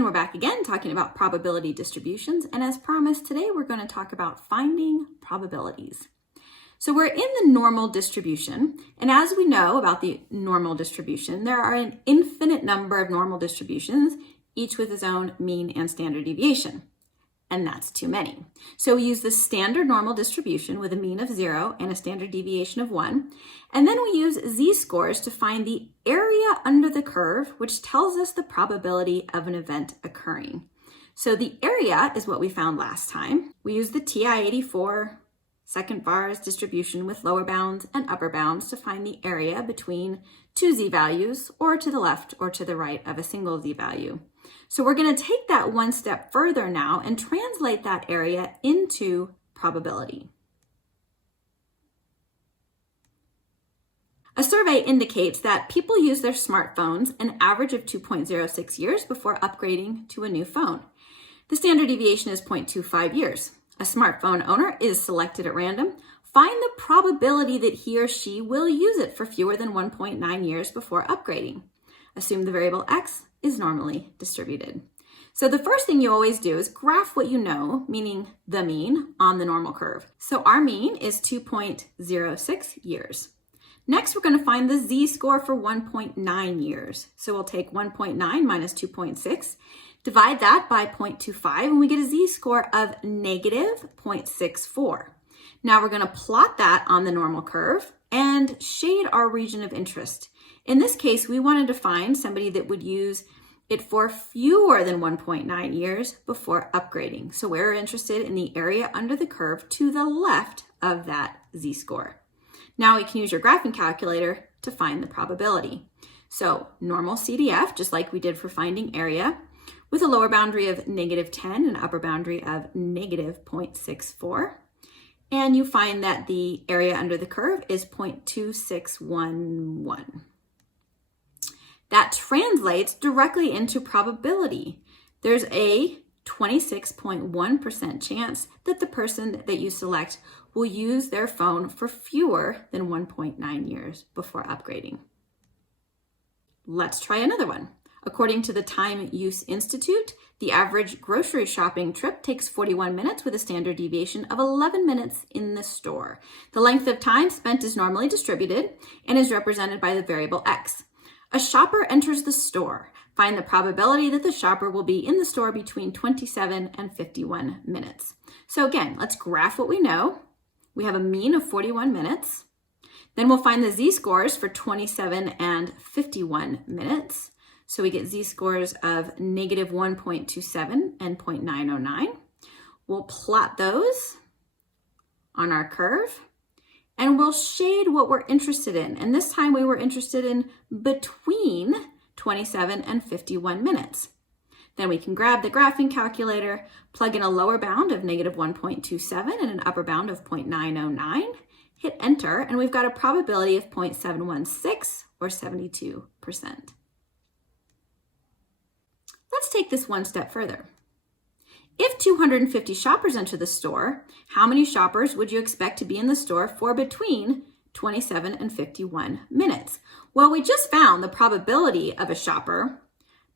And we're back again talking about probability distributions. And as promised, today we're going to talk about finding probabilities. So we're in the normal distribution. And as we know about the normal distribution, there are an infinite number of normal distributions, each with its own mean and standard deviation. And that's too many. So we use the standard normal distribution with a mean of 0 and a standard deviation of 1. And then we use z-scores to find the area under the curve, which tells us the probability of an event occurring. So the area is what we found last time. We use the TI-84 second bars distribution with lower bounds and upper bounds to find the area between two z-values, or to the left or to the right of a single z-value. So we're going to take that one step further now and translate that area into probability. A survey indicates that people use their smartphones an average of 2.06 years before upgrading to a new phone. The standard deviation is 0.25 years. A smartphone owner is selected at random. Find the probability that he or she will use it for fewer than 1.9 years before upgrading. Assume the variable x is normally distributed. So the first thing you always do is graph what you know, meaning the mean, on the normal curve. So our mean is 2.06 years. Next, we're going to find the z-score for 1.9 years. So we'll take 1.9 minus 2.6, divide that by 0.25, and we get a z-score of negative 0.64. Now we're going to plot that on the normal curve and shade our region of interest. In this case, we wanted to find somebody that would use it for fewer than 1.9 years before upgrading. So we're interested in the area under the curve to the left of that z-score. Now we can use your graphing calculator to find the probability. So normal CDF, just like we did for finding area, with a lower boundary of negative 10 and an upper boundary of negative 0.64. And you find that the area under the curve is 0.2611. That translates directly into probability. There's a 26.1% chance that the person that you select will use their phone for fewer than 1.9 years before upgrading. Let's try another one. According to the Time Use Institute, the average grocery shopping trip takes 41 minutes with a standard deviation of 11 minutes in the store. The length of time spent is normally distributed and is represented by the variable x. A shopper enters the store. Find the probability that the shopper will be in the store between 27 and 51 minutes. So again, let's graph what we know. We have a mean of 41 minutes. Then we'll find the z-scores for 27 and 51 minutes. So we get z-scores of negative 1.27 and 0.909. We'll plot those on our curve. And we'll shade what we're interested in. And this time we were interested in between 27 and 51 minutes. Then we can grab the graphing calculator, plug in a lower bound of negative 1.27 and an upper bound of 0.909, hit enter, and we've got a probability of 0.716 or 72%. Let's take this one step further. If 250 shoppers enter the store, how many shoppers would you expect to be in the store for between 27 and 51 minutes? Well, we just found the probability of a shopper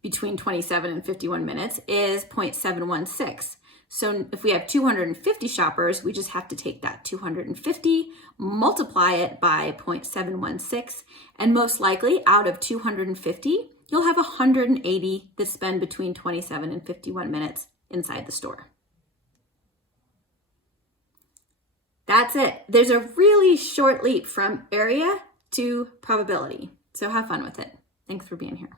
between 27 and 51 minutes is 0.716. So if we have 250 shoppers, we just have to take that 250, multiply it by 0.716, and most likely out of 250, you'll have 180 that spend between 27 and 51 minutes inside the store. That's it. There's a really short leap from area to probability. So have fun with it. Thanks for being here.